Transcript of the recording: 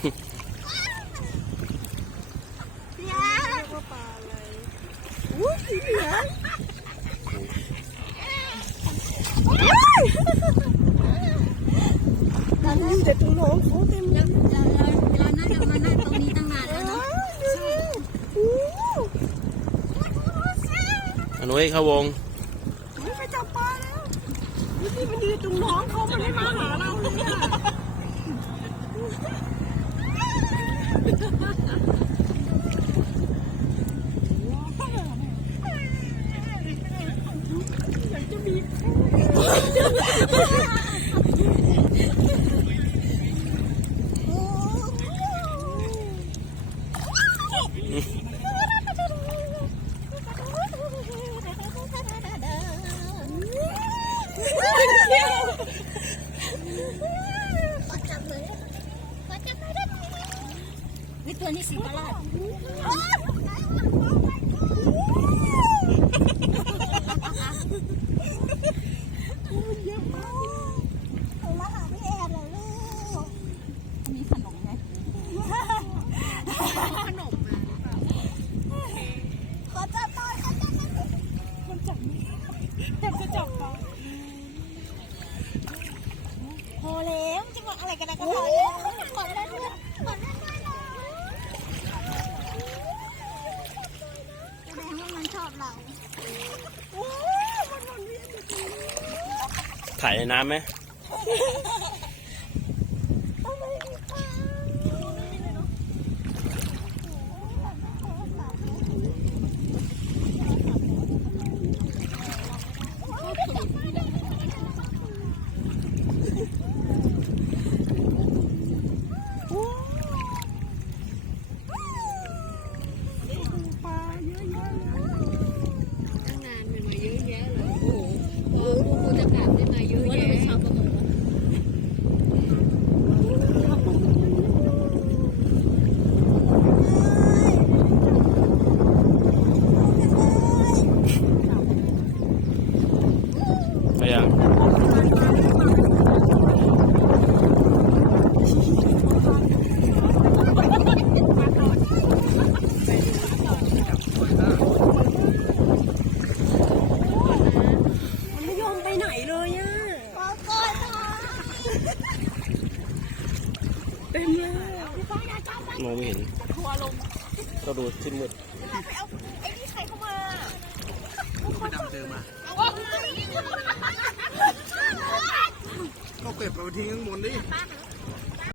แต่ตังน้องเขาเต็มเราเราเราน่าจะมานั่ตรงนี้ตั้งนานแล้วเนาะอนุ้ยเข้าวงไม่ไปจับปลาแล้วนี่มันยืนตรงน้องเขา อยาก อแล้วจะมาอะไรกันนะก็พอแล้วขอได้ด้วยขอได้ด้วยนะแสดงว่ามันชอบเราโอ้มันมันเวียนอยู่ตรงนี้ถ่ายในน้ำไหม เอาไปอีกปลา โอ้ปลาเยอะแยะเลย ตั้งนานมันมาเยอะแยะเลยโอ้โหพอพวกกูจะกลับได้มาเยอะแยะชาวประมง ไปยัง มันไม่ยอมไปไหนเลยอะ ขอก่อนนะ เต็มเลยอะมองไม่เห็นทัวร์ลงก็ดูที่มืดไปเอาไอ้นี่ใครเข้ามาไปดำเจอมาเอาไงก็เก็บไปทิ้งข้างบนดิ